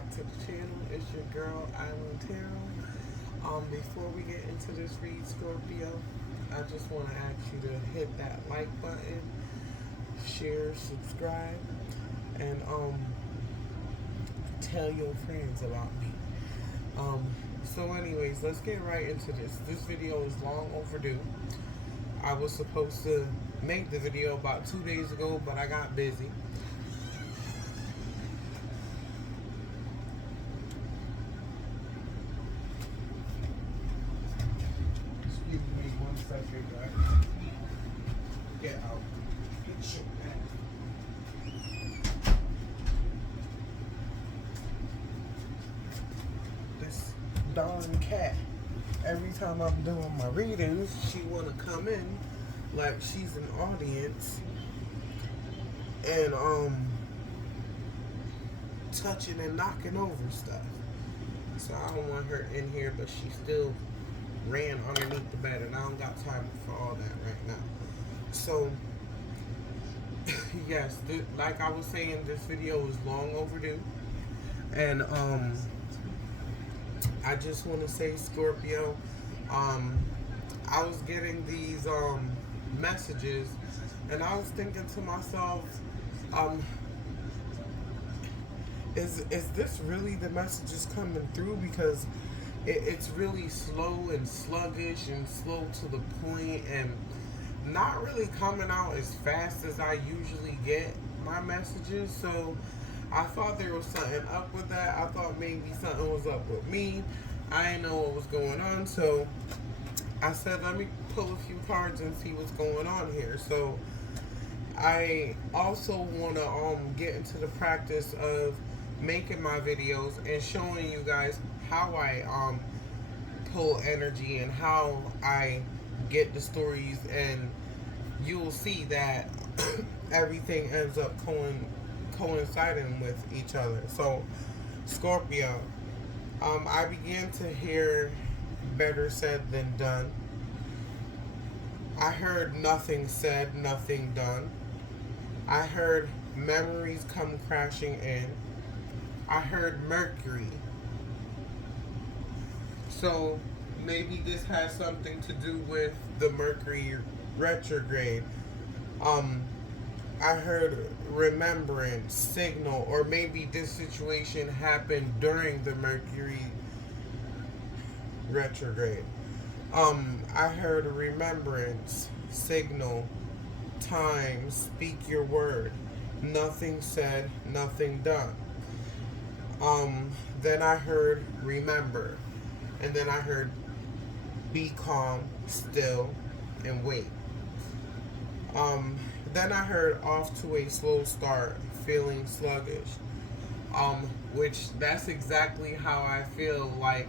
back to the channel. It's your girl, Island Tarot. Before we get into this read, Scorpio, I just want to ask you to hit that like button, share, subscribe, and tell your friends about me. So anyways, let's get right into this. This video is long overdue. I was supposed to make the video about 2 days ago, but I got busy. Excuse me 1 second, guys. Get out. Get your back. This darn cat. Every time I'm doing my readings, she wanna come in like she's an audience and touching and knocking over stuff. So I don't want her in here, but she still ran underneath the bed, and I don't got time for all that right now. So yes, like I was saying, this video is long overdue, and I just want to say, Scorpio, I was getting these messages, and I was thinking to myself, is this really the messages coming through? Because it's really slow and sluggish and slow to the point, and not really coming out as fast as I usually get my messages. So I thought there was something up with that. I thought maybe something was up with me. I didn't know what was going on, so I said, let me pull a few cards and see what's going on here. So I also want to get into the practice of making my videos and showing you guys how I pull energy and how I get the stories, and you'll see that everything ends up coinciding with each other. So Scorpio, I began to hear better said than done. I heard nothing said, nothing done. I heard memories come crashing in. I heard Mercury. So maybe this has something to do with the Mercury retrograde. I heard remembrance, signal, or maybe this situation happened during the Mercury retrograde. I heard remembrance, signal, time, speak your word, nothing said, nothing done. Then I heard remember, and then I heard be calm, still, and wait. Then I heard off to a slow start, feeling sluggish. Which that's exactly how I feel like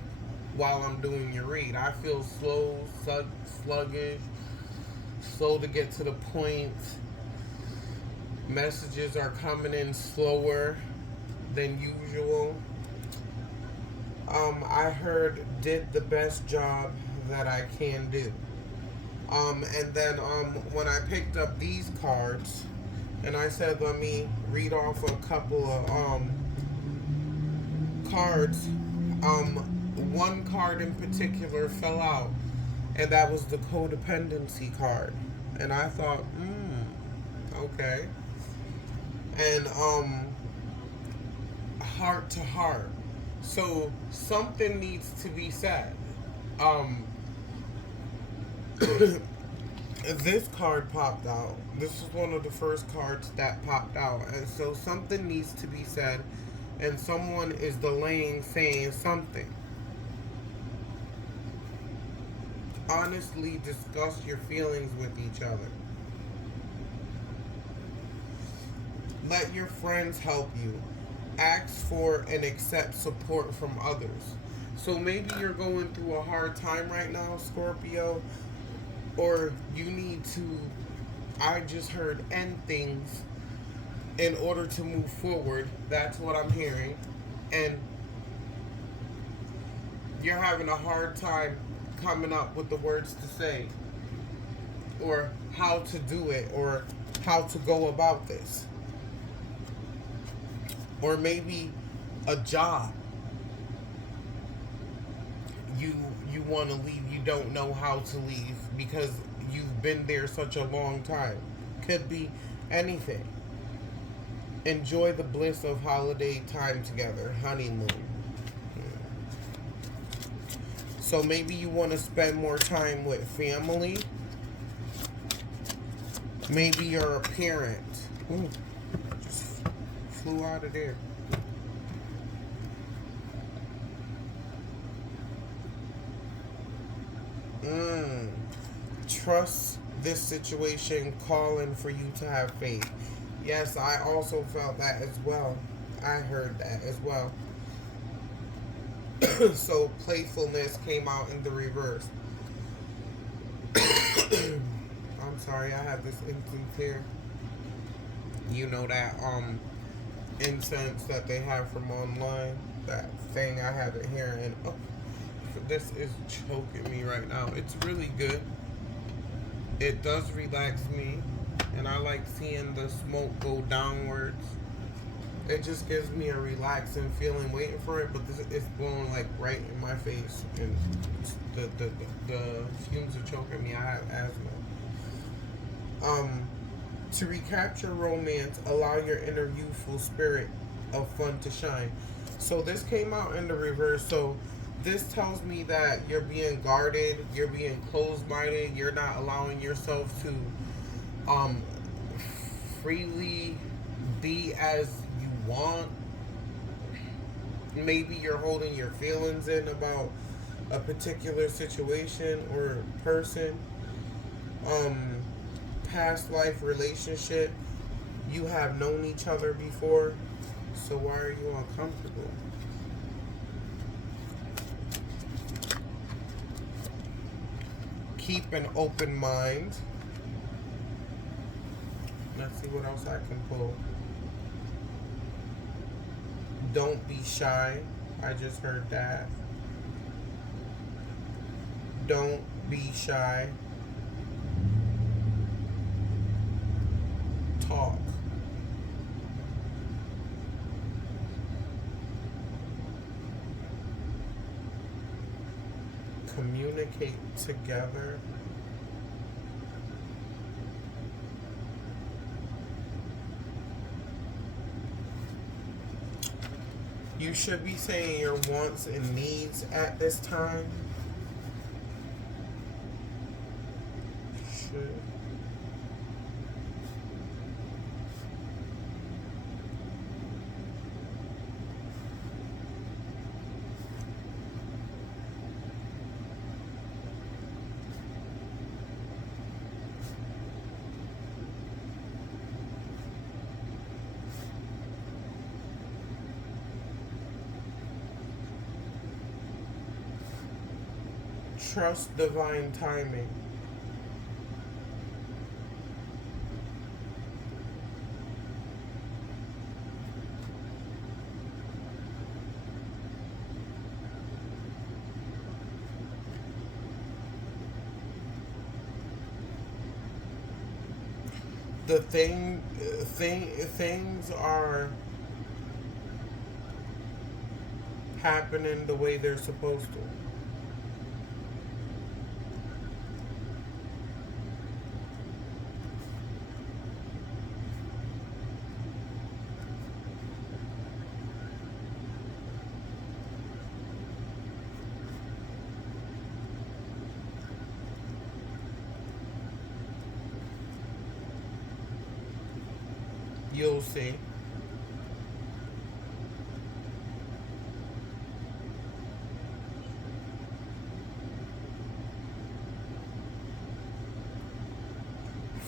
while I'm doing your read. I feel slow, sluggish, slow to get to the point. Messages are coming in slower than usual. I heard did the best job that I can do. And then when I picked up these cards, and I said, let me read off a couple of cards. One card in particular fell out, and that was the codependency card. And I thought, okay. And heart to heart. So something needs to be said. This card popped out. This is one of the first cards that popped out. And so something needs to be said, and someone is delaying saying something. Honestly discuss your feelings with each other. Let your friends help you. Ask for and accept support from others. So maybe you're going through a hard time right now, Scorpio, or you need to, I just heard, end things in order to move forward. That's what I'm hearing. And you're having a hard time coming up with the words to say, or how to do it, or how to go about this. Or maybe A job. You you want to leave, you don't know how to leave because you've been there such a long time. Could be anything. Enjoy the bliss of holiday time together, honeymoon. So maybe you want to spend more time with family. Maybe you're a parent. Ooh, just flew out of there. Trust this situation calling for you to have faith. Yes, I also felt that as well. I heard that as well. So playfulness came out in the reverse. I'm sorry, I have this incense here. You know that incense that they have from online. That thing, I have it here, and oh, this is choking me right now. It's really good. It does relax me, and I like seeing the smoke go downwards. It just gives me a relaxing feeling waiting for it, but this it's blowing like right in my face, and the fumes are choking me. I have asthma. To recapture romance, allow your inner youthful spirit of fun to shine. So this came out in the reverse. So this tells me that you're being guarded, you're being closed-minded, you're not allowing yourself to um freely be as you want. Maybe you're holding your feelings in about a particular situation or person. Um Past life relationship. You have known each other before. So why are you uncomfortable? Keep an open mind. Let's see what else I can pull. Don't be shy. I just heard that. Don't be shy. Talk. Communicate together. You should be saying your wants and needs at this time. Should. Trust divine timing. Things are happening the way they're supposed to. You'll see.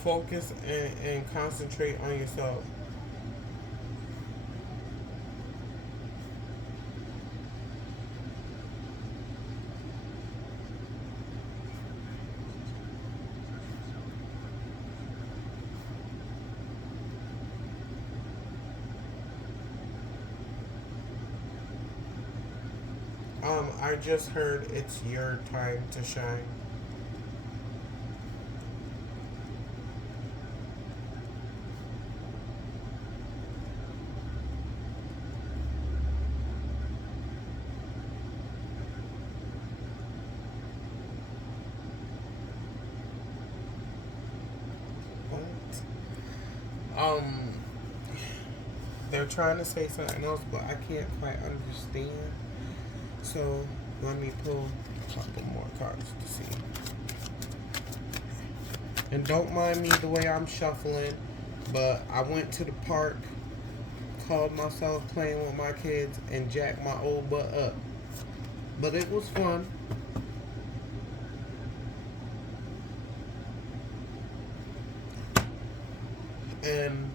Focus and concentrate on yourself. I just heard it's your time to shine. they're trying to say something else, but I can't quite understand. So let me pull a couple more cards to see. And don't mind me the way I'm shuffling, but I went to the park, called myself playing with my kids, and jacked my old butt up. But it was fun. And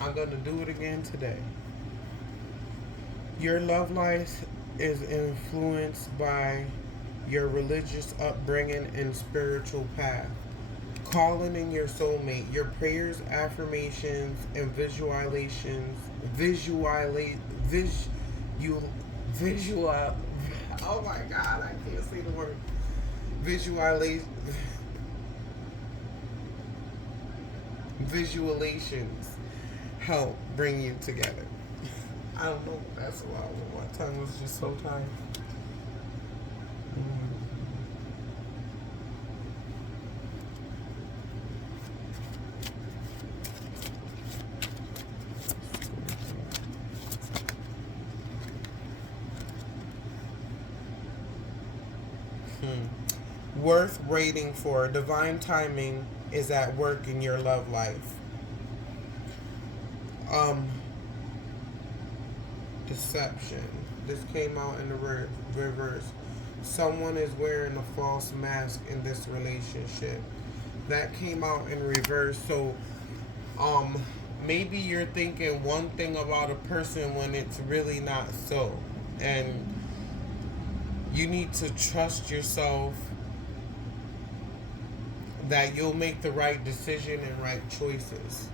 I'm going to do it again today. Your love life is influenced by your religious upbringing and spiritual path. Calling in your soulmate, your prayers, affirmations, and visualizations, oh my God, I can't say the word, visualizations help bring you together. I don't know, that's why my tongue was just so tired. Worth waiting for. Divine timing is at work in your love life. Deception. This came out in the reverse. Someone is wearing a false mask in this relationship. That came out in reverse. So, maybe you're thinking one thing about a person when it's really not so. And you need to trust yourself that you'll make the right decision and right choices.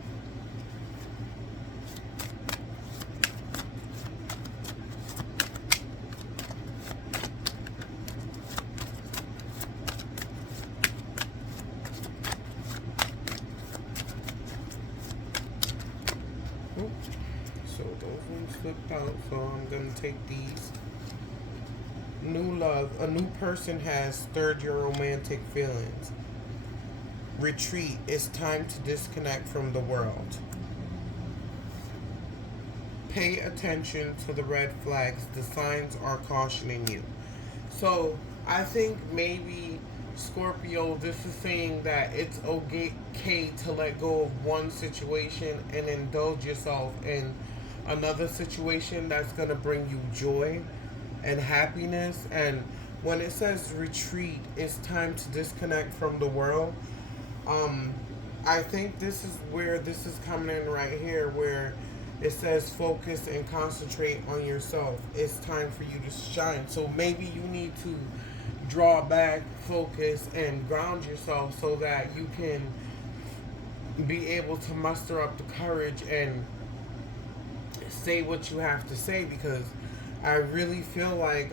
So those ones flipped out, so I'm going to take these. New love. A new person has stirred your romantic feelings. Retreat. It's time to disconnect from the world. Pay attention to the red flags. The signs are cautioning you. So I think maybe Scorpio, this is saying that it's okay to let go of one situation and indulge yourself in another situation that's going to bring you joy and happiness. And when it says retreat, it's time to disconnect from the world. I think this is where this is coming in right here, where it says focus and concentrate on yourself. It's time for you to shine. So maybe you need to draw back, focus, and ground yourself so that you can be able to muster up the courage and say what you have to say, because I really feel like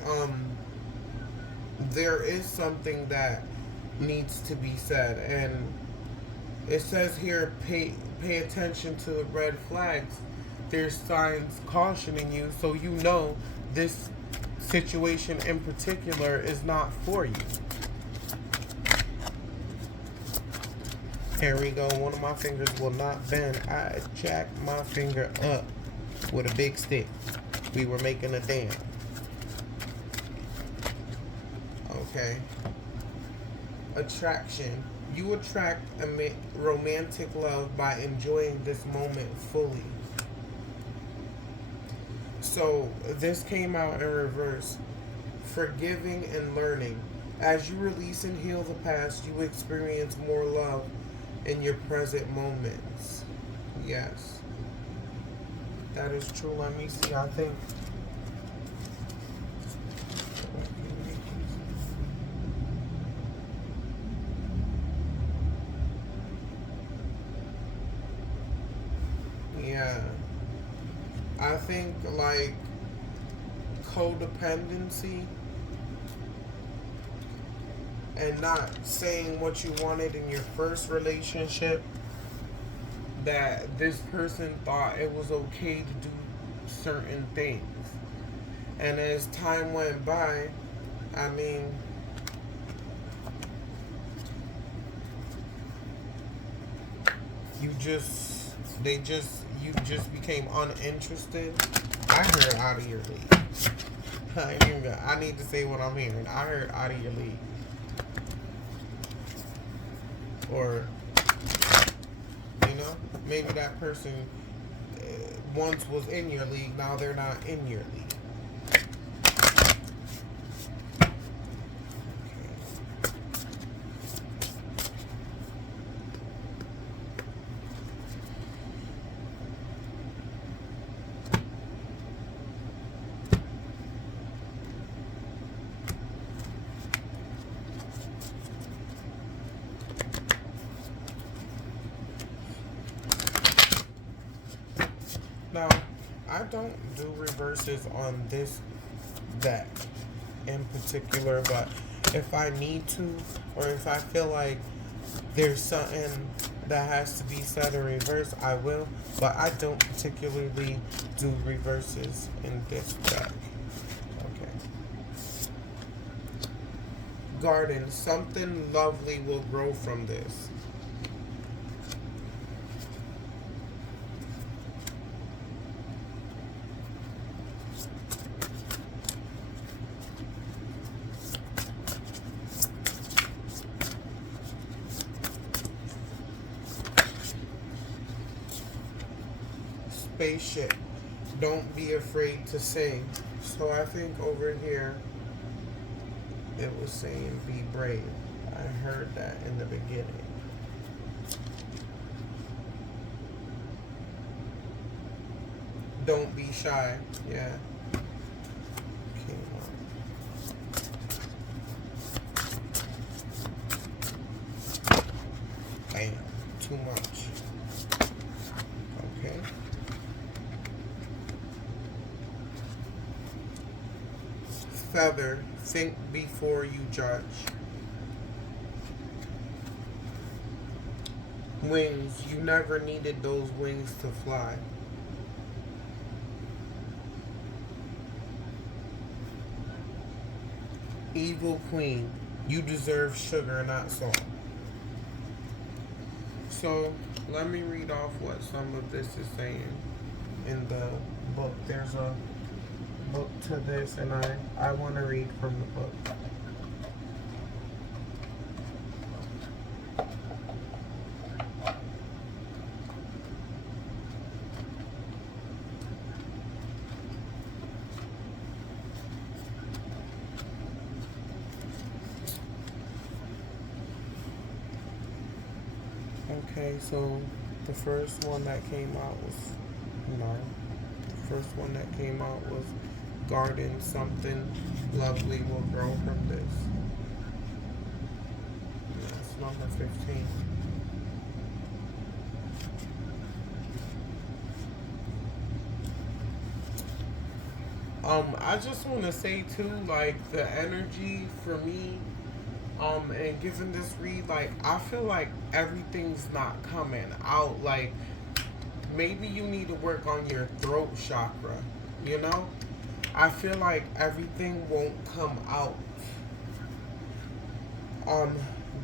there is something that needs to be said. And it says here, pay attention to the red flags. There's signs cautioning you, so you know this situation in particular is not for you. Here we go. One of my fingers will not bend. I jacked my finger up with a big stick. We were making a dam. Okay. Attraction. You attract a romantic love by enjoying this moment fully. So this came out in reverse. Forgiving and learning. As you release and heal the past, you experience more love in your present moments. Yes. That is true. Let me see. I think. Yeah. I think like codependency and not saying what you wanted in your first relationship, that this person thought it was okay to do certain things. And as time went by, I mean, they just you just became uninterested. I heard out of your league. I need to say what I'm hearing. I heard out of your league. Or, maybe that person once was in your league, now they're not in your league. Now, I don't do reverses on this deck in particular, but if I need to, or if I feel like there's something that has to be said in reverse, I will, but I don't particularly do reverses in this deck. Okay. Garden, something lovely will grow from this. Spaceship, don't be afraid to sing. So I think over here it was saying be brave. I heard that in the beginning. Don't be shy. Yeah. Bam. Too much. Okay. Feather, think before you judge. Wings, you never needed those wings to fly. Evil queen, you deserve sugar, not salt. So, let me read off what some of this is saying in the book. There's a book to this, and I want to read from the book. Okay, so the first one that came out was, the first one that came out was garden, something lovely will grow from this. That's number 15. I just want to say too, like, the energy for me, and given this read, like, I feel like everything's not coming out. Like, maybe you need to work on your throat chakra, you know? I feel like everything won't come out.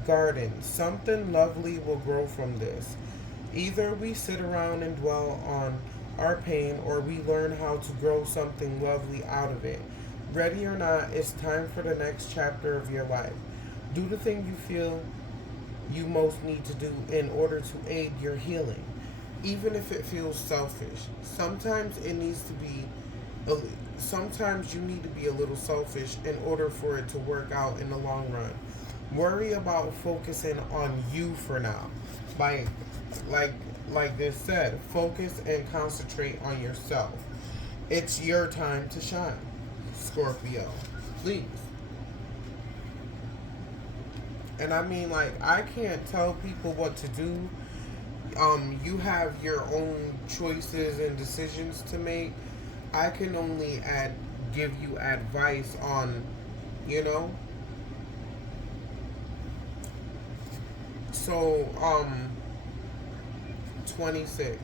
Garden, something lovely will grow from this. Either we sit around and dwell on our pain, or we learn how to grow something lovely out of it. Ready or not, it's time for the next chapter of your life. Do the thing you feel you most need to do in order to aid your healing, even if it feels selfish. Sometimes you need to be a little selfish in order for it to work out in the long run. Worry about focusing on you for now. Like this said, focus and concentrate on yourself. It's your time to shine, Scorpio. Please. And I mean, like, I can't tell people what to do. You have your own choices and decisions to make. I can only give you advice on, you know. So, 26.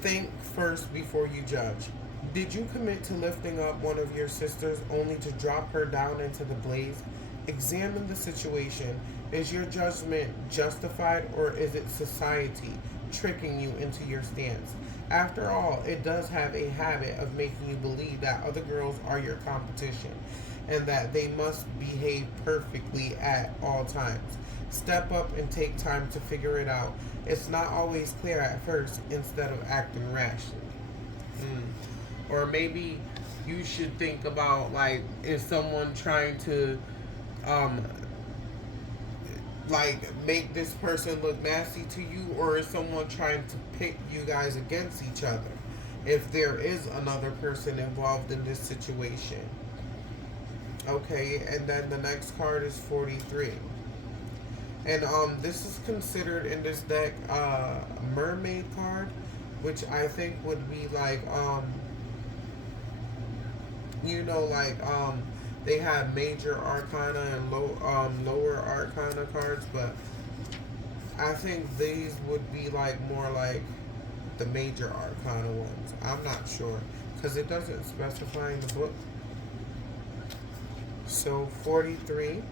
Think first before you judge. Did you commit to lifting up one of your sisters only to drop her down into the blaze? Examine the situation Is your judgment justified, or is it society tricking you into your stance? After all, it does have a habit of making you believe that other girls are your competition and that they must behave perfectly at all times. Step up and take time to figure it out. It's not always clear at first instead of acting rashly. Or maybe you should think about, like, is someone trying to um like make this person look nasty to you, or is someone trying to pit you guys against each other if there is another person involved in this situation. Okay, and then the next card is 43. And this is considered in this deck mermaid card, which I think would be like they have major arcana and lower arcana cards, but I think these would be like more like the major arcana ones. I'm not sure because it doesn't specify in the book. So 43.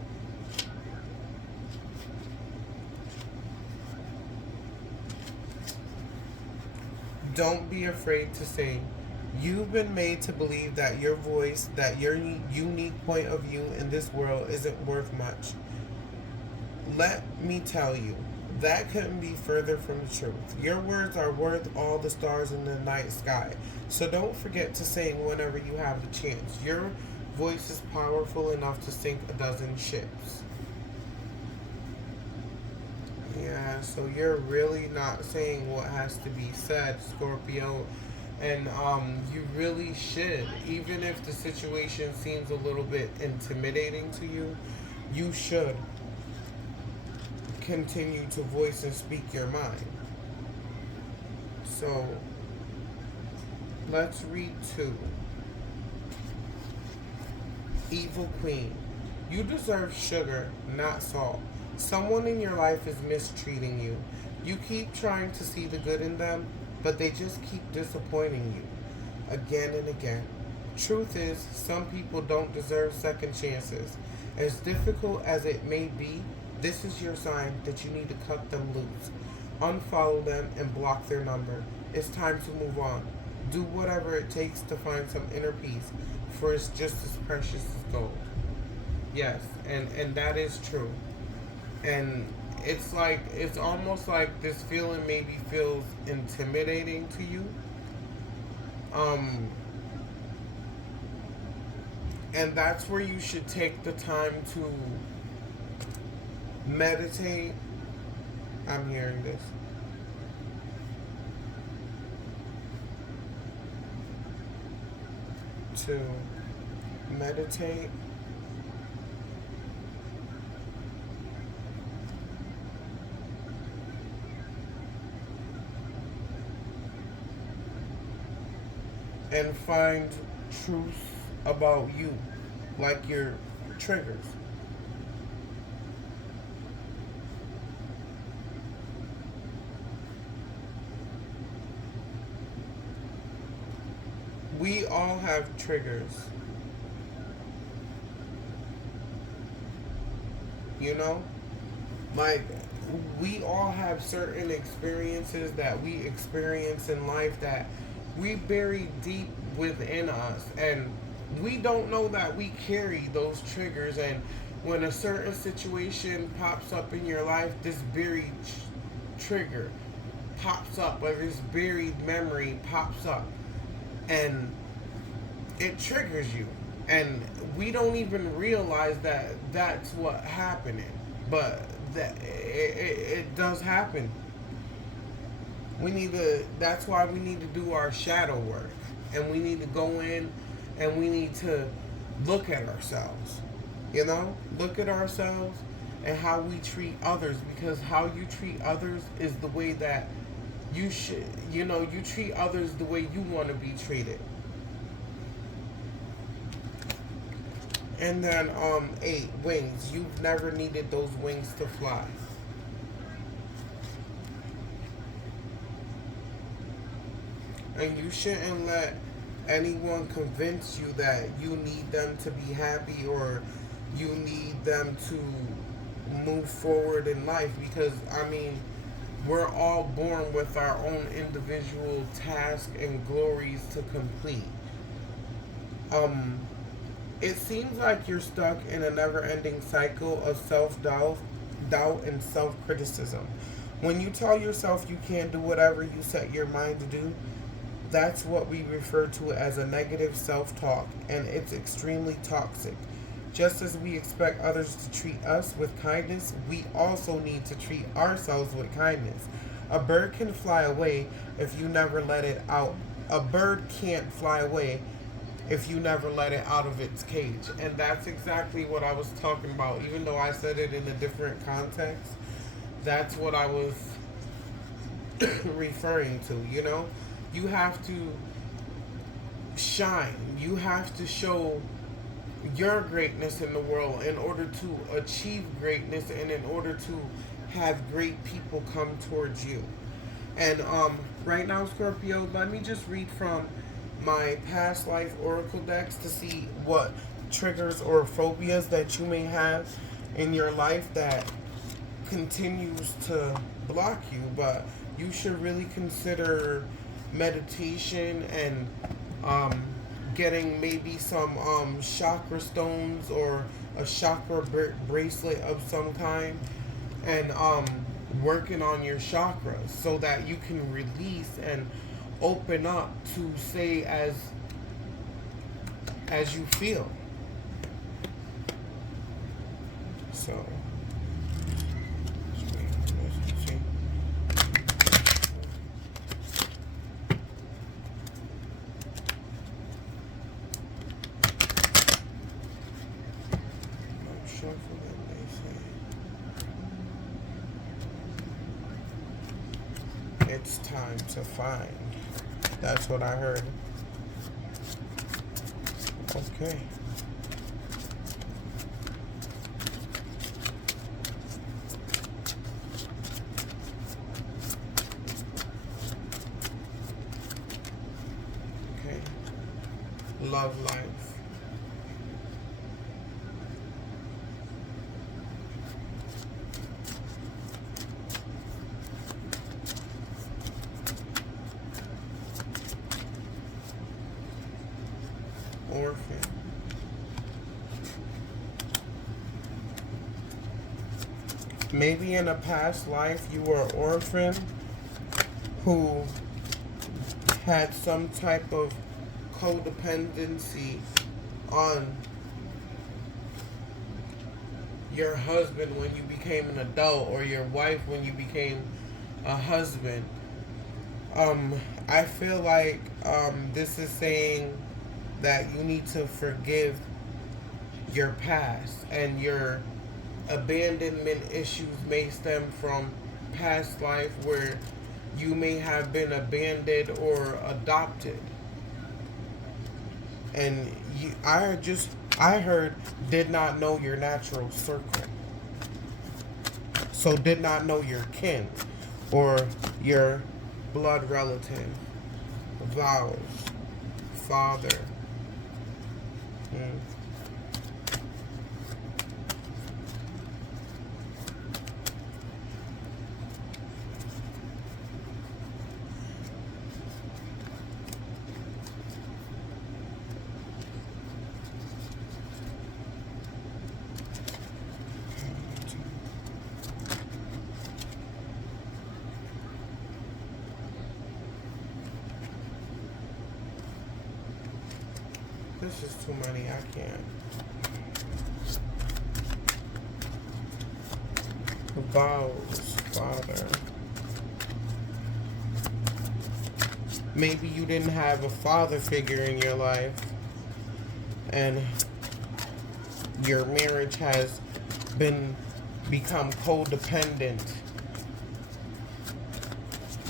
Don't be afraid to sing. You've been made to believe that your voice, that your unique point of view in this world isn't worth much. Let me tell you, that couldn't be further from the truth. Your words are worth all the stars in the night sky. So don't forget to sing whenever you have the chance. Your voice is powerful enough to sink a dozen ships. Yeah, so you're really not saying what has to be said, Scorpio. And you really should. Even if the situation seems a little bit intimidating to you, you should continue to voice and speak your mind. So, let's read 2. Evil Queen. You deserve sugar, not salt. Someone in your life is mistreating you. You keep trying to see the good in them, but they just keep disappointing you again and again. Truth is, some people don't deserve second chances. As difficult as it may be, this is your sign that you need to cut them loose. Unfollow them and block their number. It's time to move on. Do whatever it takes to find some inner peace, for it's just as precious as gold. Yes, and that is true. And it's almost like this feeling maybe feels intimidating to you. And that's where you should take the time to meditate. I'm hearing this. To meditate and find truth about you, like your triggers. We all have triggers. You know? Like, we all have certain experiences that we experience in life that we bury deep within us, and we don't know that we carry those triggers. And when a certain situation pops up in your life, this buried trigger pops up, or this buried memory pops up, and it triggers you, and we don't even realize that that's what happening, but that it does happen. That's why we need to do our shadow work, and we need to go in and we need to look at ourselves, look at ourselves and how we treat others, because how you treat others is the way that you should, you treat others the way you want to be treated. And then 8, wings. You've never needed those wings to fly. And you shouldn't let anyone convince you that you need them to be happy, or you need them to move forward in life, because I mean, we're all born with our own individual tasks and glories to complete. Um, it seems like you're stuck in a never-ending cycle of doubt, and self-criticism. When you tell yourself you can't do whatever you set your mind to do, that's what we refer to as a negative self-talk, and it's extremely toxic. Just as we expect others to treat us with kindness, we also need to treat ourselves with kindness. A bird can fly away if you never let it out. A bird can't fly away if you never let it out of its cage. And that's exactly what I was talking about. Even though I said it in a different context, that's what I was referring to, you know? You have to shine. You have to show your greatness in the world in order to achieve greatness, and in order to have great people come towards you. And right now, Scorpio, let me just read from my past life oracle decks to see what triggers or phobias that you may have in your life that continues to block you. But you should really consider meditation and getting maybe some chakra stones or a chakra bracelet of some kind, and working on your chakras so that you can release and open up to say as you feel. So it's time to find. That's what I heard. Okay. Okay. Love life. Orphan. Maybe in a past life you were an orphan who had some type of codependency on your husband when you became an adult, or your wife when you became a husband. I feel like this is saying that you need to forgive your past, and your abandonment issues may stem from past life where you may have been abandoned or adopted. And I heard did not know your natural circle. So did not know your kin or your blood relative, vows, father. This is too many, I can't. Vows, father. Maybe you didn't have a father figure in your life, and your marriage has become codependent.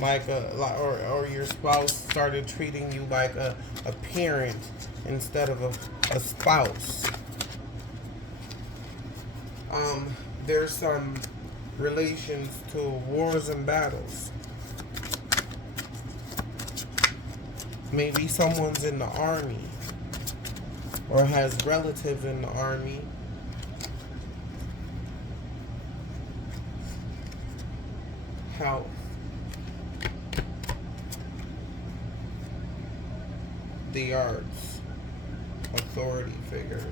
Or your spouse started treating you like a parent instead of a spouse. There's some relations to wars and battles. Maybe someone's in the army or has relatives in the army. health. The arts. Authority figures.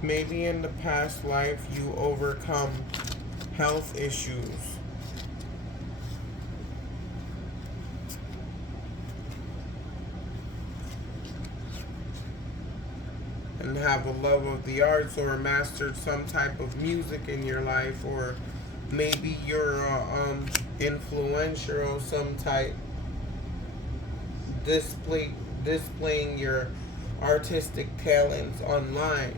Maybe in the past life you overcome health issues. And have a love of the arts or mastered some type of music in your life, or maybe you're influential of some type, displaying your artistic talents online.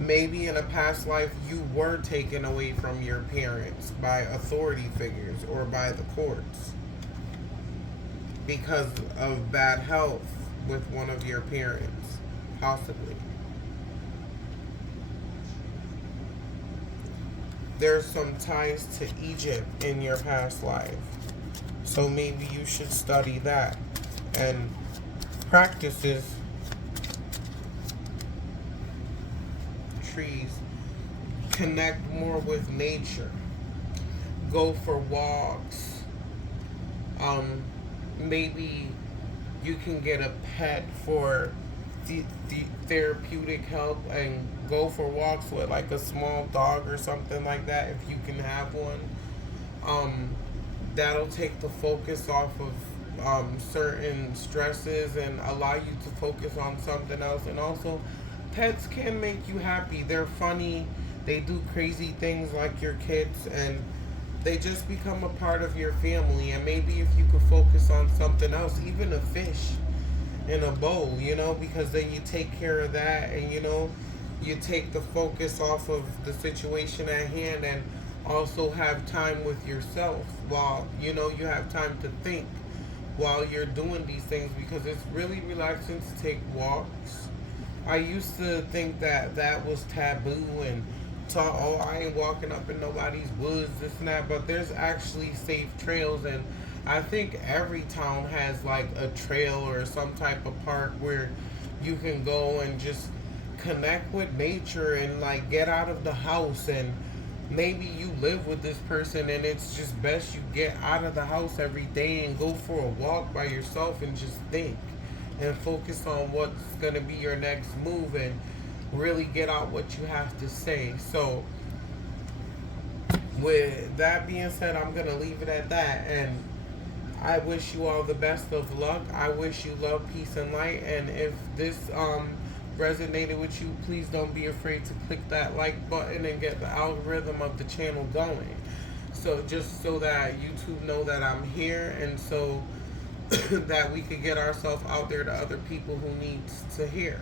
Maybe in a past life you were taken away from your parents by authority figures or by the courts because of bad health with one of your parents, possibly. There's some ties to Egypt in your past life, so maybe you should study that and practices trees. Connect more with nature. Go for walks. Maybe you can get a pet for the therapeutic help and go for walks with like a small dog or something like that if you can have one. That'll take the focus off of certain stresses and allow you to focus on something else. And also, pets can make you happy. They're funny. They do crazy things like your kids, and they just become a part of your family. And maybe if you could focus on something else, even a fish in a bowl, because then you take care of that, and you take the focus off of the situation at hand, and also have time with yourself while you have time to think while you're doing these things, because it's really relaxing to take walks. I used to think that that was taboo and talk, oh, I ain't walking up in nobody's woods, this and that, but there's actually safe trails, and I think every town has like a trail or some type of park where you can go and just connect with nature and like get out of the house. And maybe you live with this person and it's just best you get out of the house every day and go for a walk by yourself and just think and focus on what's going to be your next move and really get out what you have to say. So with that being said, I'm going to leave it at that, and I wish you all the best of luck. I wish you love, peace, and light. And if this resonated with you, please don't be afraid to click that like button and get the algorithm of the channel going. So just so that YouTube know that I'm here, and so that we could get ourselves out there to other people who need to hear.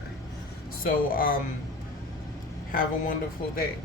So have a wonderful day.